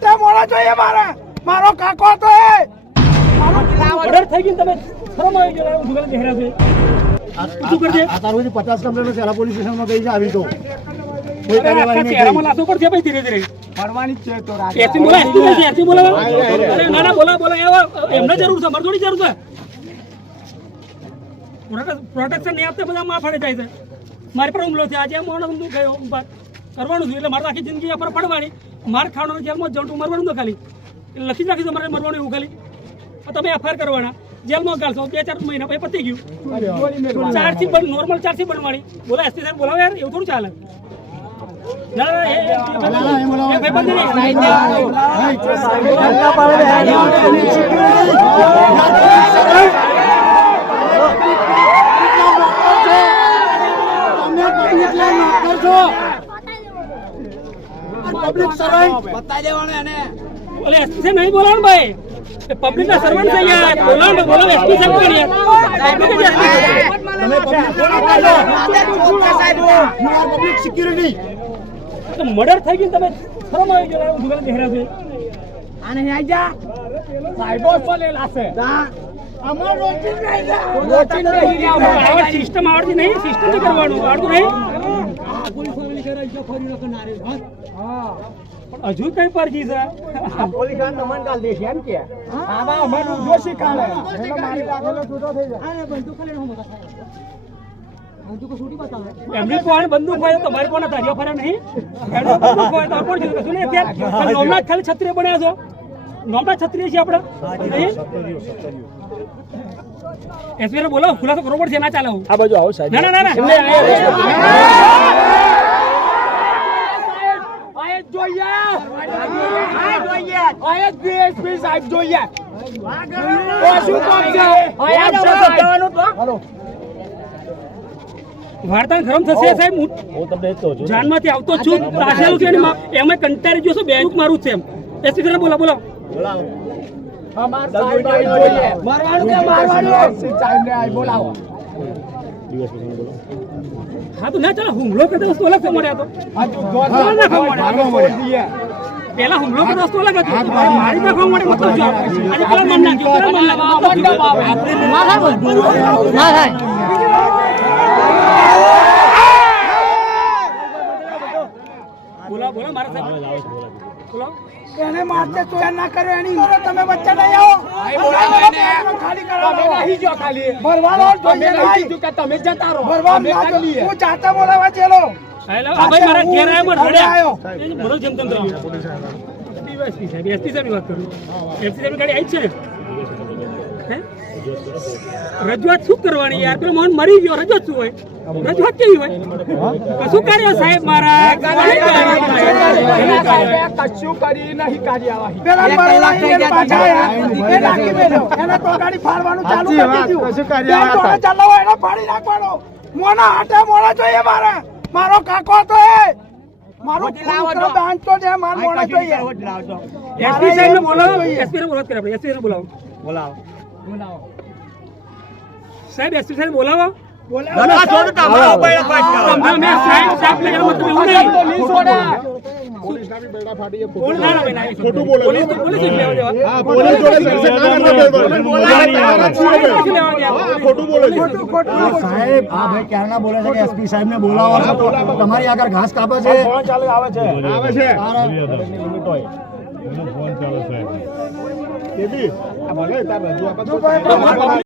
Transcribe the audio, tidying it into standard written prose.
હાથે મોડા જોઈએ મારો કાકો તો એ ઓર્ડર થઈ ગઈ તમે શરમ આવી ગયો હું ભૂગલ દેહરા છે શું કરજે આ તારો 50 કમ્પ્લેન્ટ સેરા પોલીસ સ્ટેશનમાં ગઈ છે આવી તો કોઈ કાર્યવાહી નહીં ચહેરામાં લાસો પર છે ભાઈ ધીરે ધીરે ફરવાની જ છે તો એસી બોલા ના ના બોલા એમને જરૂર છે મારે થોડી જરૂર છે પ્રોટેક્શન નહીં આપતા બધા માં ફાડે જાય છે મારી પર હુમલો થયો આજે મોણો હું ગયો કરવાનું છું એટલે મારે આખી જિંદગી પર પડવાની માર ખાવાનું જેલમાં જંટુ મરવાનું તો ખાલી લખી જ રાખીશું મારે મરવાનું એવું ખાલી તમે એફઆઈઆર કરવાના જેલમાં ગાલશો 2-4 મહિના પછી પતી ગયું ચાર્જથી બંધ નોર્મલ ચાર્જથી બનવાની બોલો એસપી સાહેબ બોલાવો યાર એવું થોડું ચાલે પબ્લિક સર્વન્ટ બતાઈ દેવાનો એને બોલે એસપી સાહેબ નહીં બોલાવો ભાઈ પબ્લિક ના સર્વન્ટ છે યાર બોલો એસપી સાહેબ કોણ યાર પબ્લિક સિક્યુરિટી તો મર્ડર થઈ ગયું તમે શરમ આવી ગયો હું ભૂગલ દેહરા છે આને આઈ જા સાહેબો બોલેલા છે અમાર રોટી નહીં જા સિસ્ટમ આવડતી નહીં સિસ્ટમ કરવાનું આવડતું નહીં પણ હજુ કઈ પરજી છે પોલીસ કાન નમન કાલ દેશ એમ કે હા બા અમારું જોશી કાલે એટલે મારી પાછળ છૂટો થઈ જાય આને બંદૂક લઈને હું બતા બંદૂક છૂટી બતાવે એમની કોણ બંદૂક હોય તો તમારી કોણ તારીઓ ફરે નહીં એનો બંદૂક હોય તો કોણ છે કશું નહીં અત્યારે નોમના ખાલી છત્રી બન્યા છો નોમના છત્રી છે આપણે એસપી ને બોલો ખુલાસો કરવો પડશે ના ચાલે આ બાજુ આવો સાહેબ ના ના ના વાર્તા ગરમ થશે સાહેબ હું તમને જાનમાંથી આવતો છું તાસેલું છે એમાં કંટાળી ગયો છું બેંક મારું છે એમ એસપી સાહેબ બોલો હા તો ના ચાલો હુમલો કરતા વસ્તુ અલગ છે મળ્યા તો પેલા હુમલો કરતા વસ્તુ અલગ હતી મારી નાખવા માટે મતલબ જો આજે પેલા મન નાખ્યો ના થાય બોલો મારા સાહેબ બોલો એને મારતે તો ના કર્યો એની તમે વચ્ચે નહીં આવો ખાલી કરો નહીં જો ખાલી ભરવાનો જોઈએ નહીં કે તમે જતા રહો ભરવાનો હું જાતા બોલાવા ચેલો હેલો આ ભાઈ મારા ઘેર આયો મને રડ્યા બોલો જેમ તેમ કર્યું એસપી સાહેબ ની વાત કરું એસપી સાહેબ ગાડી આવી છે ને રજૂઆત શું કરવાની યાર પેલો મોહન મરી ગયો રજૂઆત શું હોય રજૂઆત કેવી હોય કશું કાર્ય સાહેબ મારા કશું કરી નહીં કાર્યવાહી પેલા મરવા એને પાછા એ નાખી મેલો એને તો ગાડી ફાડવાનું ચાલુ કરી દીધું કશું કાર્યવાહી ચાલવો એને ફાડી નાખવાનો મોના હાથે મોડા જોઈએ મારો કાકો તો એ મારું પુત્ર દાન તો જે માર મોડા જોઈએ એસપી સાહેબ ને બોલાવો એસપી ને બોલાવો આપણે એસપી ને બોલાવો સાહેબ એસપી સાહેબ બોલાવો એસપી સાહેબ ને બોલાવો તમારી આગળ ઘાસ કાપે છે આવે છે